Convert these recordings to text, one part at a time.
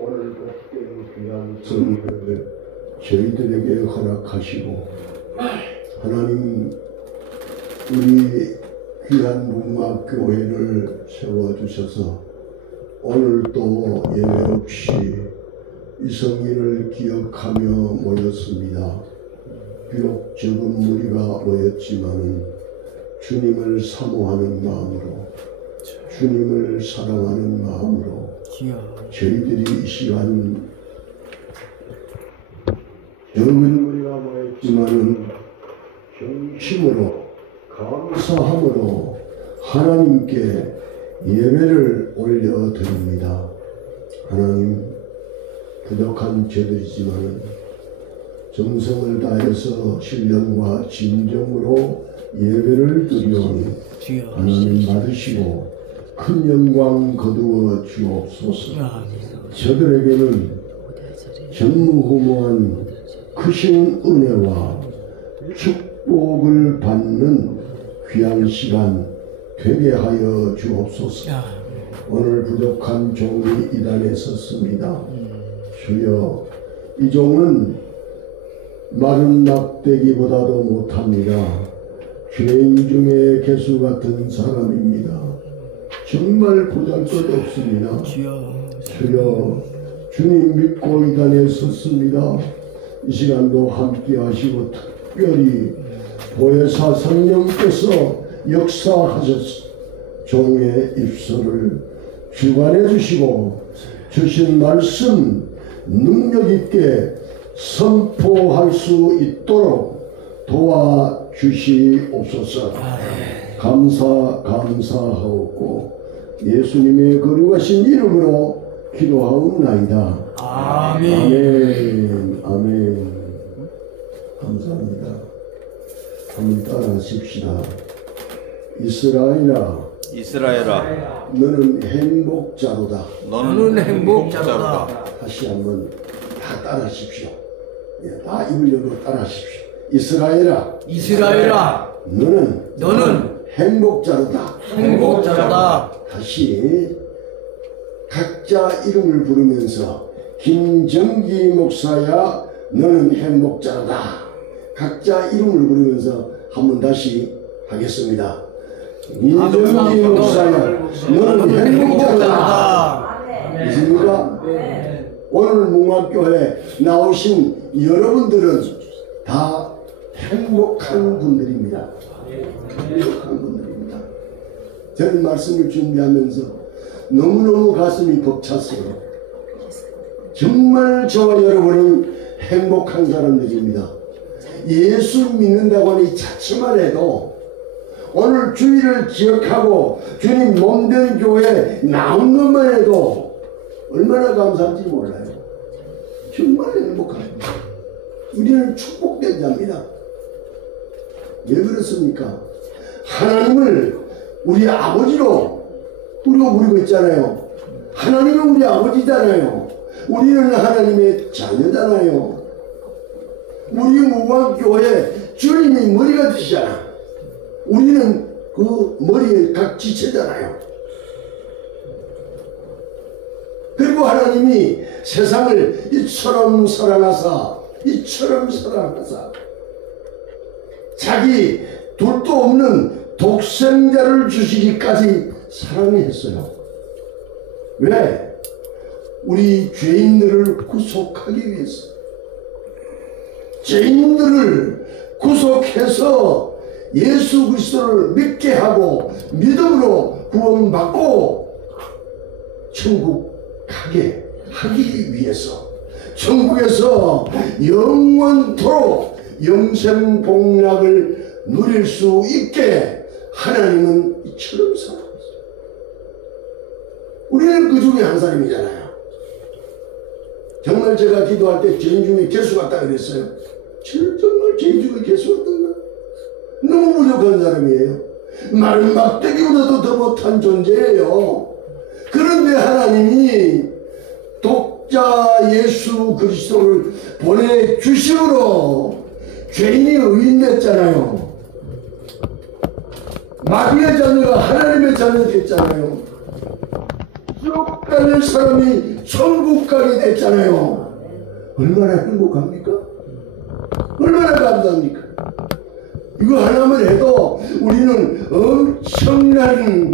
오늘 복된 귀한 성령을 저희들에게 허락하시고 하나님 우리 귀한 문화교회를 세워주셔서 오늘도 예외 없이 이 성인을 기억하며 모였습니다. 비록 적은 무리가 모였지만 주님을 사모하는 마음으로 주님을 사랑하는 마음으로 저희들이 이 시간 적은 무리가 모였지만 경심으로 감사함으로 하나님께 예배를 올려드립니다. 하나님, 부족한 저들이지만 정성을 다해서 신령과 진정으로 예배를 드리오니 하나님 받으시고 큰 영광 거두어 주옵소서. 저들에게는 전무후무한 크신 은혜와 축복을 받는 귀한 시간 되게 하여 주옵소서. 오늘 부족한 종이 이단에 섰습니다. 주여, 이 종은 마른 막대기보다도 못합니다. 죄인 중에 개수 같은 사람입니다. 정말 보잘것없습니다. 주여, 주님 믿고 이단에 섰습니다. 이 시간도 함께 하시고 특별히 보혜사 성령께서 역사하셔서 종의 입술을 주관해 주시고 주신 말씀 능력 있게 선포할 수 있도록 도와주시옵소서. 감사하옵고 예수님의 거룩하신 이름으로 기도하옵나이다. 아멘. 아멘. 감사합니다. 한번 따라하십시다. 이스라엘아, 너는 행복자로다. 너는 행복자로다. 다시 한번 다 따라하십시오. 다 입을 열고 따라하십시오. 이스라엘아, 너는 행복자로다. 다시 각자 이름을 부르면서 김정기 목사야, 너는 행복자로다. 각자 이름을 부르면서 한번 다시 하겠습니다. 민정기 목사야, 너는 행복자로다. 있습니까? 오늘 문화교회 나오신 여러분들은 다 행복한 분들입니다. 행복한 분들입니다. 저는 말씀을 준비하면서 너무너무 가슴이 벅찼어요. 정말 저와 여러분은 행복한 사람들입니다. 예수 믿는다고 하니 자칫만 해도 오늘 주일을 기억하고 주님 몸된 교회에 나온 것만 해도 얼마나 감사한지 몰라요. 정말 행복합니다. 우리는 축복된 자입니다. 왜 그렇습니까? 하나님을 우리 아버지로 우리가 부르고 있잖아요. 하나님은 우리 아버지잖아요. 우리는 하나님의 자녀잖아요. 우리 무관교회 주님이 머리가 되시잖아. 우리는 그 머리에 각 지체잖아요. 그리고 하나님이 세상을 이처럼 사랑하사 자기 둘도 없는 독생자를 주시기까지 사랑했어요. 왜? 우리 죄인들을 구속하기 위해서. 죄인들을 구속해서 예수 그리스도를 믿게 하고 믿음으로 구원받고 천국 가게 하기 위해서, 천국에서 영원토록 영생복락을 누릴 수 있게 하나님은 이처럼 살아왔어요. 우리는 그 중에 한 사람이잖아요. 정말 제가 기도할 때 죄인 중에 개수 같다 그랬어요. 정말 죄인 중에 개수 같던가? 너무 부족한 사람이에요. 마른 막대기보다도 더 못한 존재예요. 그런데 하나님이 독자 예수 그리스도를 보내주심으로 죄인이 의인됐잖아요. 마귀의 자녀가 하나님의 자녀 됐잖아요. 쭉 가는 사람이 천국 가게 됐잖아요. 얼마나 행복합니까? 얼마나 감사합니까? 이거 하나만 해도 우리는 엄청난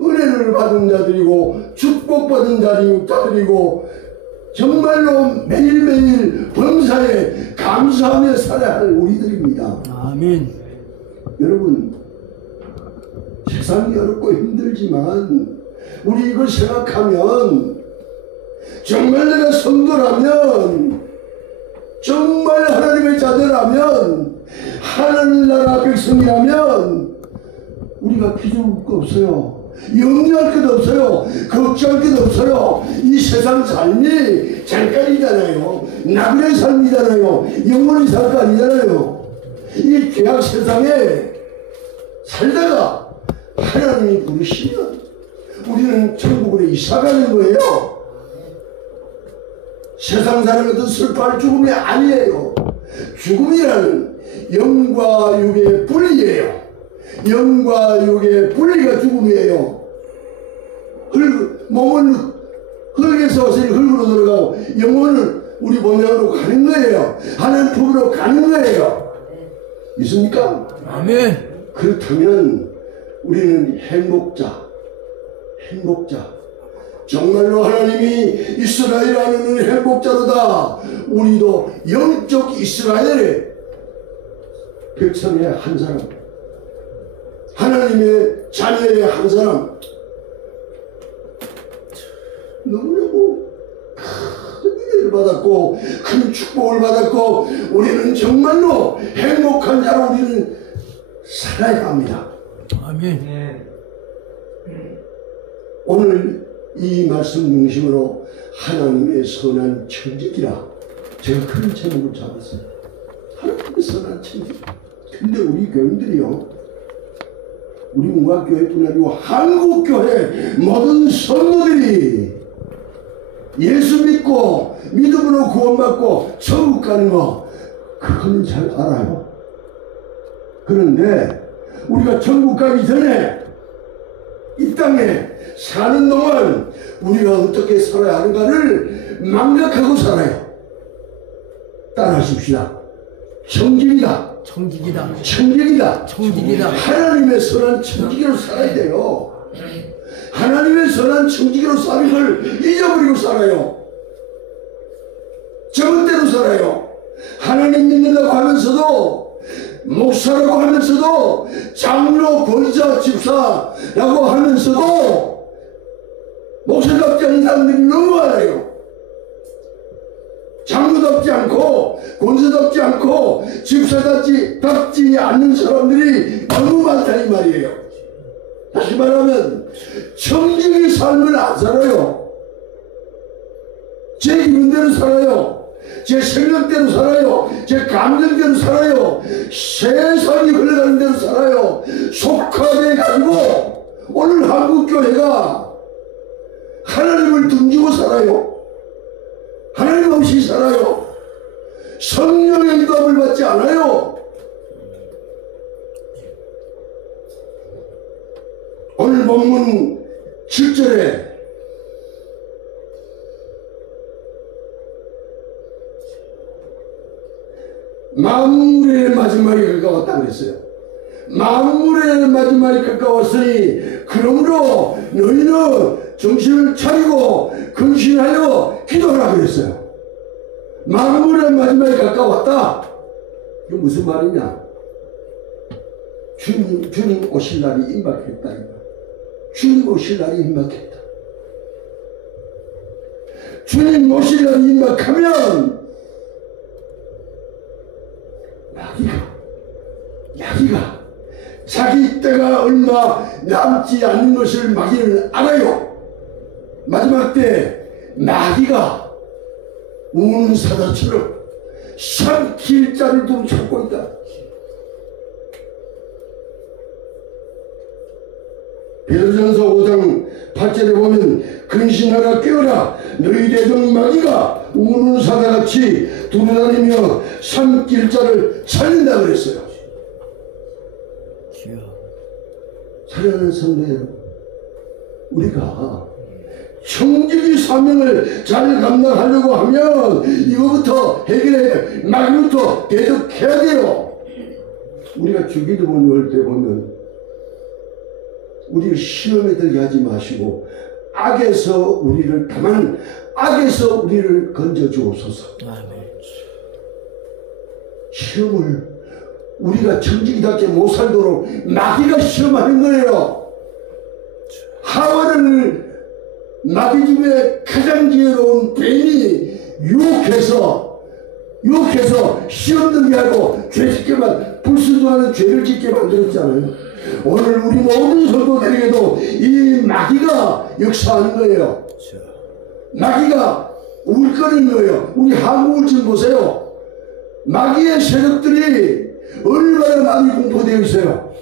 은혜를 받은 자들이고 축복받은 자들이고 정말로 매일매일 범사에 감사하며 살아야 할 우리들입니다. 아멘. 여러분, 세상이 어렵고 힘들지만 우리 이걸 생각하면 정말 내가 성도라면, 정말 하나님의 자녀라면, 하늘나라 백성이라면 우리가 기죽을 거 없어요. 염려할 것도 없어요. 걱정할 것도 없어요. 이 세상 삶이 잠깐이잖아요. 나그네 삶이잖아요. 영원히 살 거 아니잖아요. 이 죄악 세상에 살다가 하나님이 부르시면 우리는 천국으로 이사가는 거예요. 세상 사람들은 슬퍼할 죽음이 아니에요. 죽음이라는 영과 육의 분리예요. 영과 육의 분리가 죽음이에요. 몸은 흙에서 흙으로 들어가고 영혼은 우리 본향으로 가는 거예요. 하나님 품으로 가는 거예요. 믿습니까? 아멘. 그렇다면 우리는 행복자. 정말로 하나님이 이스라엘이라는 행복자로다. 우리도 영적 이스라엘의 백성의 한 사람, 하나님의 자녀의 한 사람, 너무너무 큰 은혜를 받았고 큰 축복을 받았고 우리는 정말로 행복한 자로 우리는 살아야 합니다. 아멘. 오늘 이 말씀 중심으로 하나님의 선한 청지기라 제가 그런 제목을 잡았어요. 하나님의 선한 청지기. 근데 우리 교인들이요, 우리 문화교회뿐 아니고 한국교회 모든 성도들이 예수 믿고 믿음으로 구원받고 천국 가는 거 그건 잘 알아요. 그런데 우리가 천국 가기 전에 이 땅에 사는 동안 우리가 어떻게 살아야 하는가를 망각하고 살아요. 따라하십시다. 청직이다. 하나님의 선한 청지기로 살아야 돼요. 하나님의 선한 청지기로 사는 걸 잊어버리고 살아요. 저것대로 살아요. 하나님 믿는다고 하면서도, 목사라고 하면서도, 장로, 권사, 집사라고 하면서도 목사답지 않은 사람들이 너무 많아요. 장로답지 않고 권사답지 않고 집사답지 않는 사람들이 너무 많다 이 말이에요. 다시 말하면 청지기 삶을 안 살아요. 제 기분대로 살아요. 제 생각대로 살아요. 제 감정대로 살아요. 세상이 흘러가는 대로 살아요. 속화돼 가지고 오늘 한국교회가 하나님을 등지고 살아요. 하나님 없이 살아요. 성령의 인도함을 받지 않아요. 오늘 본문 7절에 만물의 마지막이 가까웠다 그랬어요. 만물의 마지막이 가까웠으니 그러므로 너희는 정신을 차리고 근신하여 기도하라 그랬어요. 만물의 마지막이 가까웠다. 이게 무슨 말이냐? 주님 오실 날이 임박했다. 주님 오실 날이 임박했다. 주님 오실 날이 임박하면 마귀가 자기 때가 얼마 남지 않는 것을 마귀는 알아요. 마지막 때 마귀가 우는 사자처럼 삼킬 자를 두고 찾고 있다. 베드로전서 5장 8절에 보면 근신하라 깨어라 너희 대적 마귀가 우는 사자같이 두루다니며 삼킬 자를 찾는다 그랬어요. 사랑하는 성도 여러분, 우리가 청지기 사명을 잘 감당하려고 하면 이거부터 해결해야 돼. 마귀부터 대적해야 돼요. 우리가 주기도문 올 때 보면 우리를 시험에 들게 하지 마시고 악에서 우리를 다만 악에서 우리를 건져 주옵소서. 시험을 우리가 청지기답게 못 살도록 마귀가 시험하는 거예요. 하와를 마귀 중에 가장 지혜로운 뱀이 유혹해서 시험 들게 하고 죄 짓게 불순종하는 죄를 짓게 만들었잖아요. 오늘 우리 모든 성도들에게도 이 마귀가 역사하는 거예요. 마귀가 울거리는 거예요. 우리 한국을 지금 보세요. 마귀의 세력들이 얼마나 많이 공포되어 있어요.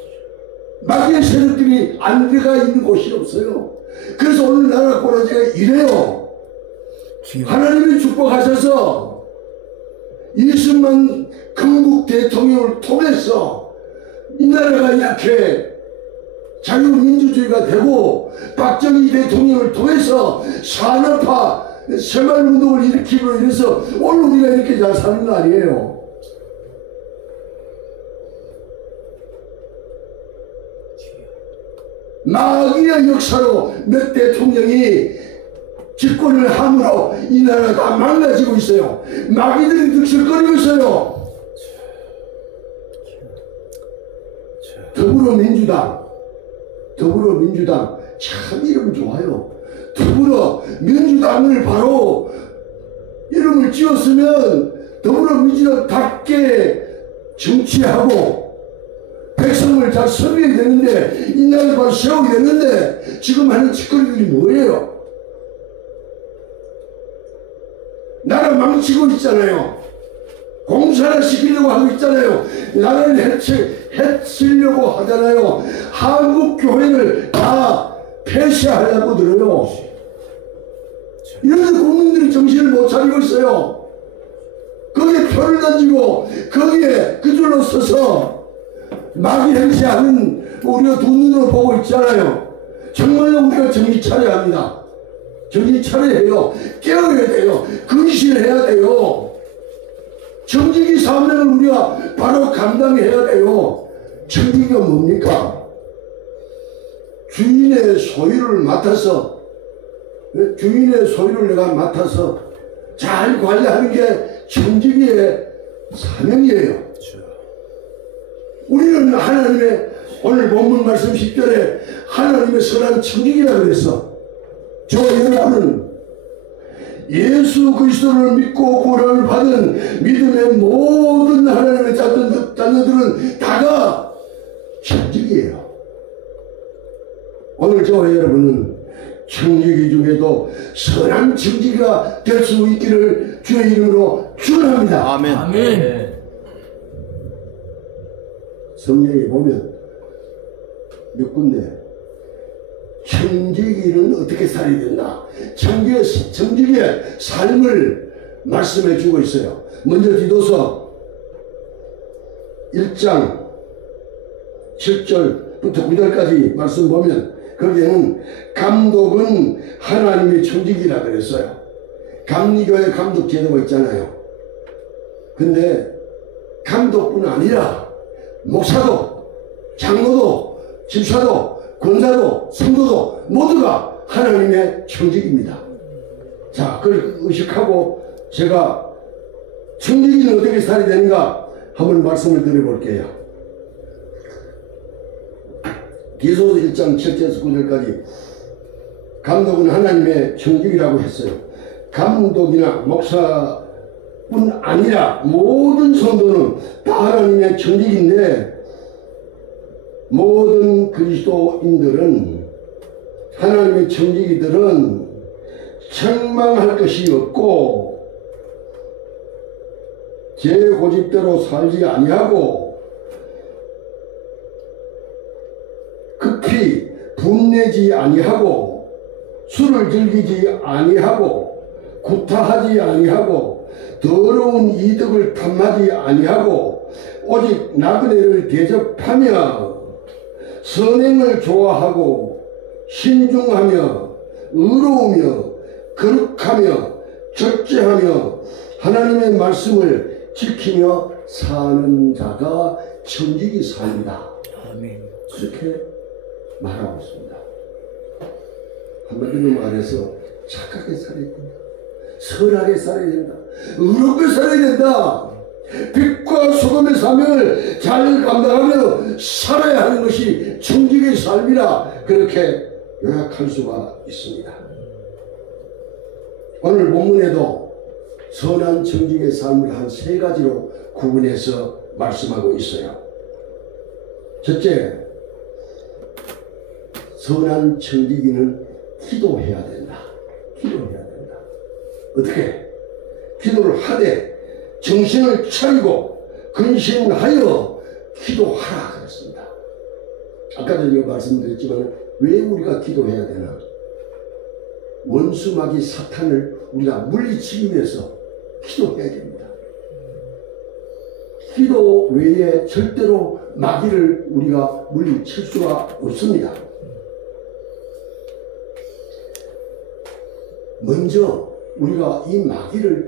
마귀의 세력들이 안 들어가 있는 곳이 없어요. 그래서 오늘 나라 꼬라지가 이래요. 하나님이 축복하셔서 이승만 건국 대통령을 통해서 이 나라가 약해 자유민주주의가 되고 박정희 대통령을 통해서 산업화 새마을운동을 일으키고 이래서 오늘 우리가 이렇게 잘 사는 거 아니에요. 마귀의 역사로 몇 대통령이 집권을 함으로 이 나라가 다 망가지고 있어요. 마귀들이 득실거리고 있어요. 더불어민주당 참 이름 좋아요. 더불어민주당을 바로 이름을 지었으면 더불어민주당답게 정치하고 백성을 잘 섬겨야 되는데 이 나라를 바로 세우게 됐는데 지금 하는 짓거리들이 뭐예요? 나라 망치고 있잖아요. 공사를 시키려고 하고 있잖아요. 나라를 해치려고 하잖아요. 한국 교회를 다 폐쇄하려고 들어요. 이런데 국민들이 정신을 못 차리고 있어요. 거기에 표를 던지고 거기에 그 줄로 서서 마귀 행세하는 우리가 두 눈으로 보고 있잖아요. 정말로 우리가 정신 차려야 합니다. 정신 차려야 해요. 깨어야 돼요. 근신해야 돼요. 청지기 사명을 우리가 바로 감당해야 돼요. 청지기가 뭡니까? 주인의 소유를 맡아서 내가 맡아서 잘 관리하는 게 청지기의 사명이에요. 우리는 하나님의 오늘 본문 말씀 10절에 하나님의 선한 청지기라고 그랬어. 저 여러분은 예수 그리스도를 믿고 구원을 받은 믿음의 모든 하나님의 자녀들은 다가 청지기예요. 오늘 저와 여러분은 청지기 중에도 선한 청지기가 될 수 있기를 주의 이름으로 축원합니다. 아멘. 아멘. 성경에 보면 몇 군데 청지기는 어떻게 살아야 된다. 청지기의 삶을 말씀해 주고 있어요. 먼저 디도서 1장 7절부터 9절까지 말씀 보면 거기에는 감독은 하나님의 청지기라 그랬어요. 감리교회 감독 제도가 있잖아요. 근데 감독뿐 아니라 목사도 장로도 집사도 권사도 성도도 모두가 하나님의 청지기입니다. 자, 그걸 의식하고 제가 청지기는 어떻게 살아야 되는가 한번 말씀을 드려볼게요. 디도서 1장 7절에서 9절까지 감독은 하나님의 청지기라고 했어요. 감독이나 목사뿐 아니라 모든 성도는 다 하나님의 청지기인데 모든 그리스도인들은 하나님의 청지기들은 책망할 것이 없고 제 고집대로 살지 아니하고 급히 분내지 아니하고 술을 즐기지 아니하고 구타하지 아니하고 더러운 이득을 탐하지 아니하고 오직 나그네를 대접하며 선행을 좋아하고 신중하며 의로우며 거룩하며 절제하며 하나님의 말씀을 지키며 사는 자가 청지기 삶이다. 아멘. 그렇게 말하고 있습니다. 한마디로 말해서 착하게 살아야 된다. 선하게 살아야 된다. 의롭게 살아야 된다. 빛과 소금의 사명을 잘 감당하며 살아야 하는 것이 청지기의 삶이라 그렇게 요약할 수가 있습니다. 오늘 본문에도 선한 청지기의 삶을 한 세 가지로 구분해서 말씀하고 있어요. 첫째, 선한 청지기는 기도해야 된다. 기도해야 된다. 어떻게? 기도를 하되 정신을 차리고 근신하여 기도하라 그랬습니다. 아까도 제가 말씀드렸지만 왜 우리가 기도해야 되나? 원수 마귀 사탄을 우리가 물리치기 위해서 기도해야 됩니다. 기도 외에 절대로 마귀를 우리가 물리칠 수가 없습니다. 먼저 우리가 이 마귀를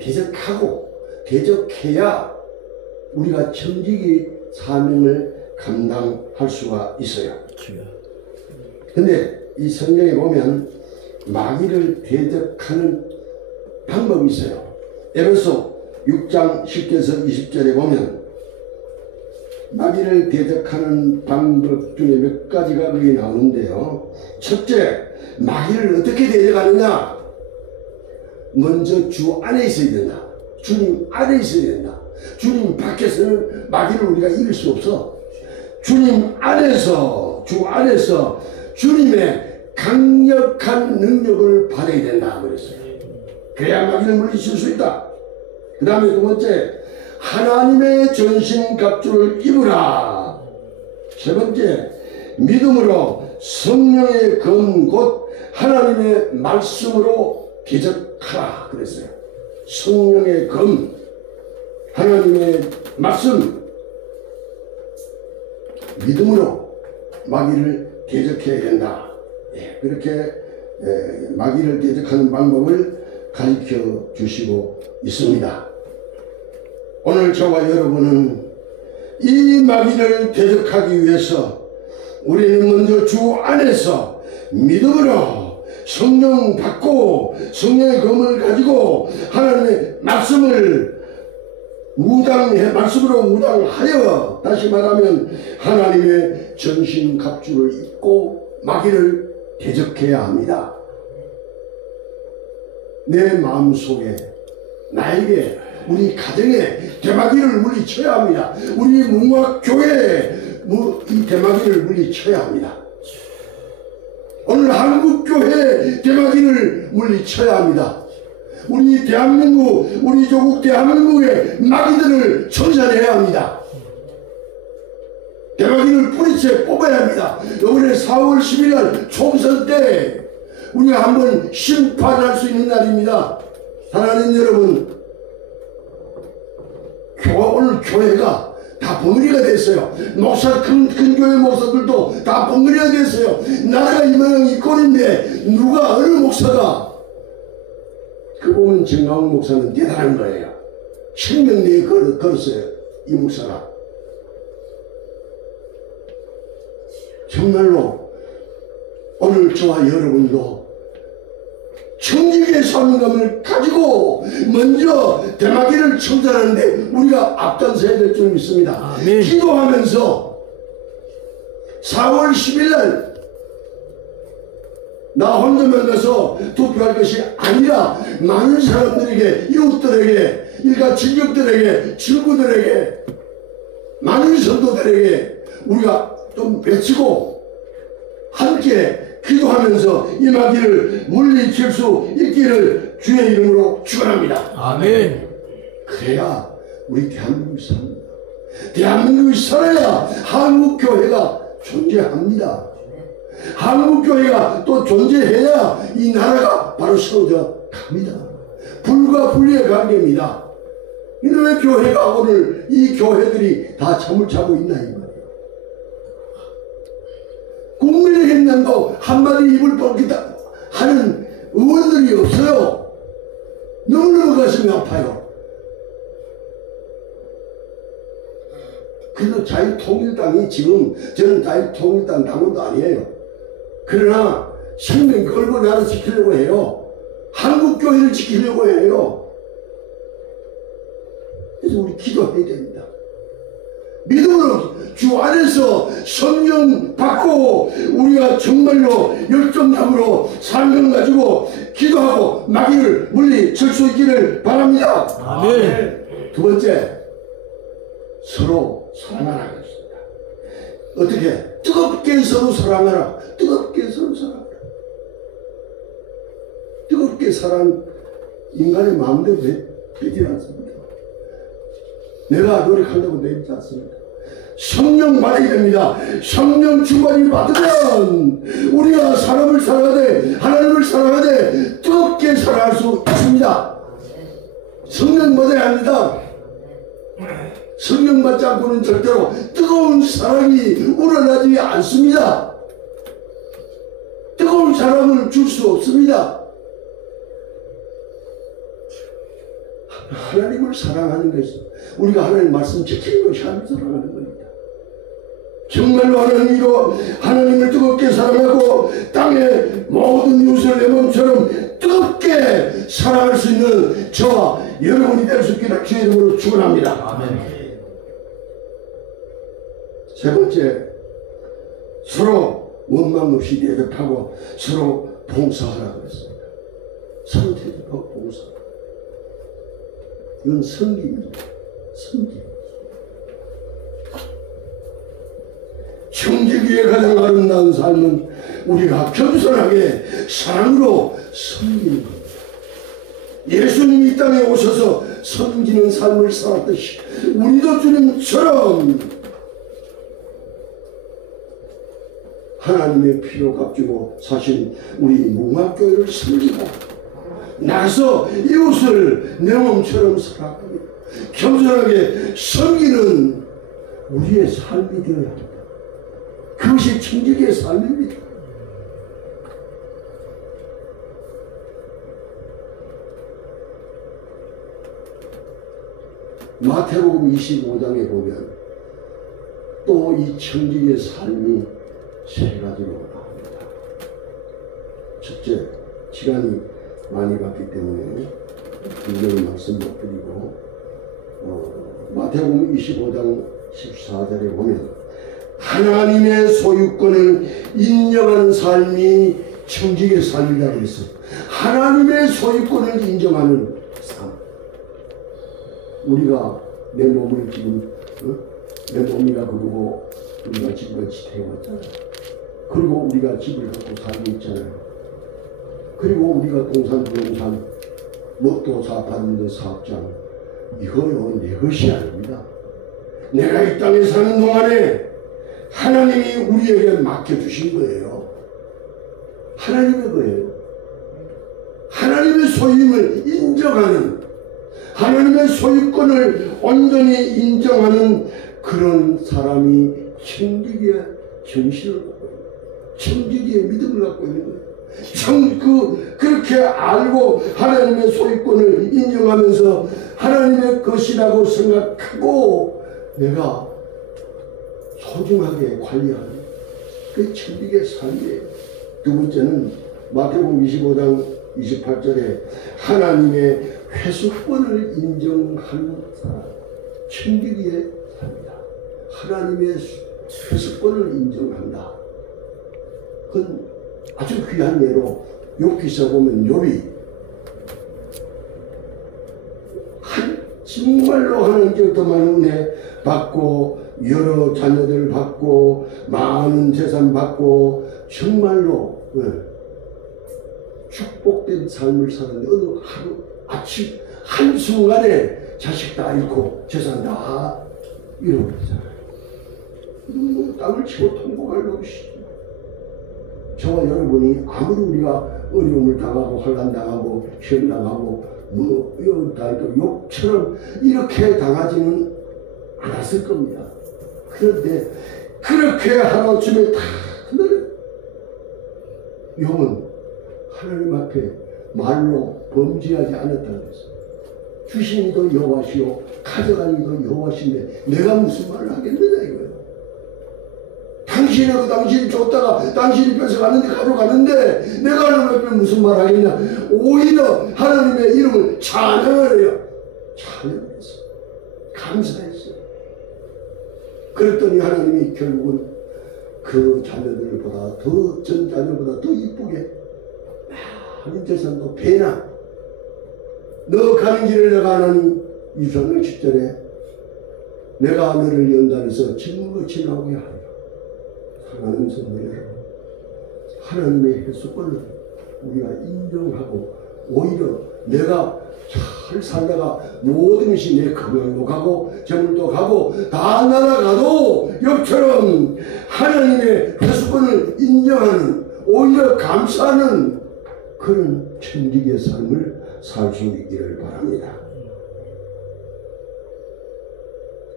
대적해야 우리가 청지기 사명을 감당할 수가 있어요. 근데 이 성경에 보면 마귀를 대적하는 방법이 있어요. 에베소 6장 10절에서 20절에 보면 마귀를 대적하는 방법 중에 몇 가지가 거기 나오는데요. 첫째, 마귀를 어떻게 대적하느냐? 먼저 주 안에 있어야 된다. 주님 안에 있어야 된다. 주님 밖에서는 마귀를 우리가 이길 수 없어. 주님 안에서, 주 안에서 주님의 강력한 능력을 받아야 된다 그랬어요. 그래야 마귀를 물리칠 수 있다. 그 다음에 두 번째, 하나님의 전신갑주를 입으라. 세 번째, 믿음으로 성령의 검 곧 하나님의 말씀으로 대적하라 그랬어요. 성령의 검, 하나님의 말씀, 믿음으로 마귀를 대적해야 된다. 그렇게 마귀를 대적하는 방법을 가르쳐 주시고 있습니다. 오늘 저와 여러분은 이 마귀를 대적하기 위해서 우리는 먼저 주 안에서 믿음으로 성령 받고 성령의 검을 가지고 하나님의 말씀을 말씀으로 무장하여, 다시 말하면 하나님의 전신갑주를 입고 마귀를 대적해야 합니다. 내 마음속에, 나에게, 우리 가정에 대마귀를 물리쳐야 합니다. 우리 문화교회에 이 대마귀를 물리쳐야 합니다. 오늘 한국교회에 대마귀를 물리쳐야 합니다. 우리 대한민국, 우리 조국 대한민국의 마귀들을 청산해야 합니다. 대마귀를 뿌리채 뽑아야 합니다. 이번에 4월 10일 날 총선 때 우리가 한번 심판할 수 있는 날입니다. 사랑하는 여러분, 오늘 교회가 다 벙어리가 됐어요. 큰 교회 목사들도 다 벙어리가 됐어요. 나라가 이만한 이 꼴인데 누가, 어느 목사가, 그 보면 정강훈 목사는 대단한 거예요. 생명내에 걸었어요. 이 목사가. 정말로 오늘 저와 여러분도 청지기의 사명감을 가지고 먼저 대마귀를 청산하는데 우리가 앞장서야 될 줄 믿습니다. 아멘. 기도하면서 4월 10일 날 나 혼자만 가서 투표할 것이 아니라 많은 사람들에게, 이웃들에게, 일가 친척들에게, 친구들에게, 많은 성도들에게 우리가 좀 외치고 함께 기도하면서 이 마귀를 물리칠 수 있기를 주의 이름으로 축원합니다. 아멘. 그래야 우리 대한민국이 삽니다. 대한민국이 살아야 한국교회가 존재합니다. 한국교회가 또 존재해야 이 나라가 바로 세워져 갑니다. 불과 분리의 관계입니다. 근데 왜 교회가 오늘 이 교회들이 다 잠을 자고 있나 이 말이에요. 국민의 행난도 한마디 입을 벌겠다 하는 의원들이 없어요. 너무너무 가슴이 아파요. 그래도 자유통일당이 지금, 저는 자유통일당 당원도 아니에요. 그러나 생명 걸고 나를 지키려고 해요. 한국교회를 지키려고 해요. 그래서 우리 기도해야 됩니다. 믿음으로 주 안에서 성령 받고 우리가 정말로 열정감으로 사명 가지고 기도하고 마귀를 물리칠 수 있기를 바랍니다. 아멘. 두 번째, 서로 사랑하라 그랬습니다. 어떻게? 뜨겁게 서로 사랑하라. 뜨겁게 서로 사랑하라. 뜨겁게 사랑 인간의 마음대로 되지 않습니다. 내가 노력한다고 되지 않습니다. 성령 받아야 됩니다. 성령 충만이 받으면 우리가 사람을 사랑하되 하나님을 사랑하되 뜨겁게 사랑할 수 있습니다. 성령 받아야 합니다. 성령 받지 않고는 절대로 뜨거운 사랑이 우러나지 않습니다. 뜨거운 사랑을 줄 수 없습니다. 하나님을 사랑하는 것이, 우리가 하나님 말씀 지키는 것이 하나님을 사랑하는 겁니다. 정말로 하나님을 뜨겁게 사랑하고 땅의 모든 이웃을 내 몸처럼 뜨겁게 사랑할 수 있는 저와 여러분이 될 수 있기를 주의 이름으로 축원합니다. 아멘. 세 번째, 서로 원망 없이 대접하고 서로 봉사하라고 했습니다. 서로 대접하고 봉사하라. 이건 성기입니다. 성기. 청지기에 가장 아름다운 삶은 우리가 겸손하게 사랑으로 섬기는 겁니다. 예수님이 이 땅에 오셔서 섬기는 삶을 살았듯이 우리도 주님처럼 하나님의 피로 값주고 사신 우리 뭉학교회를 섬기고 나서 이웃을 내 몸처럼 사랑하고 겸손하게 섬기는 우리의 삶이 되어야 합니다. 그것이 청지기의 삶입니다. 마태복음 25장에 보면 또 이 청지기의 삶이 세 가지로 나옵니다. 첫째, 시간이 많이 갔기 때문에 이런 말씀 못 드리고 마태복음 25장 14절에 보면 하나님의 소유권을 인정하는 삶이 청지기의 삶이라고 했어요. 하나님의 소유권을 인정하는 삶. 우리가 내 몸을 지금 내 몸이라 그러고 우리가 지금까지 태어났잖아요. 그리고 우리가 집을 갖고 살고 있잖아요. 그리고 우리가 동산 부동산 뭣도 사업하는 사업장, 이거요 내 것이 아닙니다. 내가 이 땅에 사는 동안에 하나님이 우리에게 맡겨주신 거예요. 하나님의 거예요. 하나님의 소유임을 인정하는, 하나님의 소유권을 온전히 인정하는 그런 사람이 청지기의 정신을 갖고 있는 거예요. 청지기의 믿음을 갖고 있는 거예요. 그렇게 알고 하나님의 소유권을 인정하면서 하나님의 것이라고 생각하고 내가 소중하게 관리하는 그 청지기의 삶이에요. 두 번째는 마태복음 25장 28절에 하나님의 회수권을 인정하는 사람, 청지기의 삶이다. 하나님의 회수권을 인정한다. 그건 아주 귀한 예로 욥기서 보면 욥이 정말로 하나님께로부터 많은 은혜 받고 여러 자녀들 받고 많은 재산 받고 정말로 축복된 삶을 사는데 어느 하루 아침 한순간에 자식 다 잃고 재산 다 잃어버리잖아요. 땅을 치고 통곡할 것이 저와 여러분이 아무리 우리가 어려움을 당하고 환난 당하고 시험 당하고 뭐 욕처럼 이렇게 당하지는 않았을 겁니다. 그런데 그렇게 하루아침에 다 흔들려. 욥은 하나님 앞에 말로 범죄하지 않았다고 했어요. 주신 이도 여호와시오 가져간 이도 여호와신데 내가 무슨 말을 하겠느냐 이거예요. 당신하고 당신이 줬다가 당신이 뺏어갔는데 가져갔는데 내가 하나님 앞에 무슨 말 하겠냐. 오히려 하나님의 이름을 찬양을 해요. 찬양을 했어요. 감사했어요. 그랬더니 하나님이 결국은 그 자녀들보다 더 전 자녀보다 더 이쁘게 많은 재산도 배나 너 가는 길을 내가 하나님 이상을 10절에 내가 너를 연단해서 증거치 나오게 하리라. 하나님 성도 여러분, 하나님의 해수권을 우리가 인정하고 오히려 내가 잘 살다가 모든 것이 내 건강도 가고 재물도 가고 다 날아가도 옆처럼 하나님의 해수권을 인정하는 오히려 감사하는 그런 천직의 삶을 살 수 있기를 바랍니다.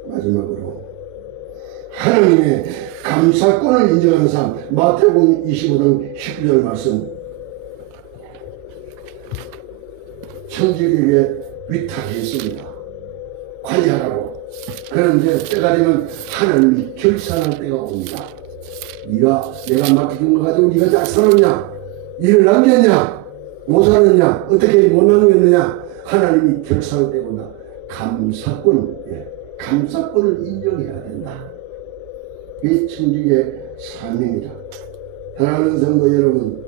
마지막으로 하나님의 감사권을 인정하는 삶, 마태복음 25장 19절 말씀. 천직에게 위탁했습니다. 관리하라고. 그런데 때가 되면 하나님이 결산할 때가 옵니다. 내가 맡겨준 거 가지고 네가 잘 살았냐? 일을 남겼냐? 못 살았냐? 어떻게 못 남겼느냐? 하나님이 결산할 때가 온다. 감사권을 인정해야 된다. 이게 천직의 삶입니다. 사랑하는 성도 여러분,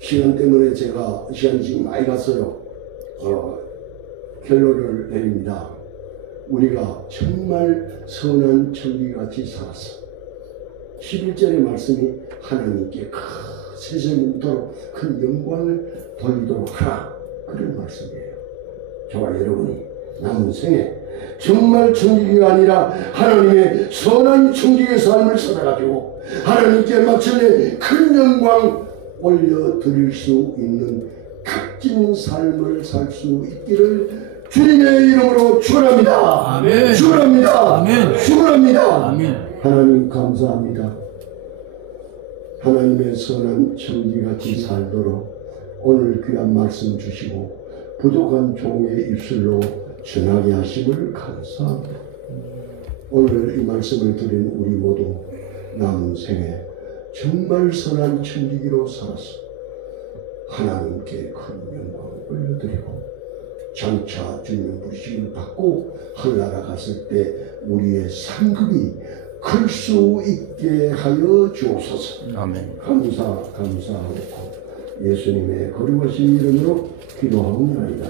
시간 때문에 제가 시간이 지금 많이 갔어요. 결론을 내립니다. 우리가 정말 선한 천지같이 살았어. 11절의 말씀이 하나님께 세세무토록 큰 영광을 돌리도록 하라. 그런 말씀이에요. 저와 여러분이 남은 생에 정말 천직이 아니라 하나님의 선한 천직의 삶을 살아가지고 하나님께 마침내 큰 영광 올려드릴 수 있는 값진 삶을 살 수 있기를 주님의 이름으로 축원합니다. 아멘. 축원합니다. 아멘. 축원합니다. 아멘. 하나님 감사합니다. 하나님의 선한 천지같이 살도록 오늘 귀한 말씀 주시고 부족한 종의 입술로 전하게 하심을 감사합니다. 오늘 이 말씀을 드린 우리 모두 남은 생에 정말 선한 천지기로 살아서 하나님께 큰 영광을 올려드리고 장차 주님 부르심을 받고 하늘나라 갔을 때 우리의 상급이 클 수 있게 하여 주옵소서. 아멘. 감사하고 예수님의 거룩하신 이름으로 기도하옵나이다.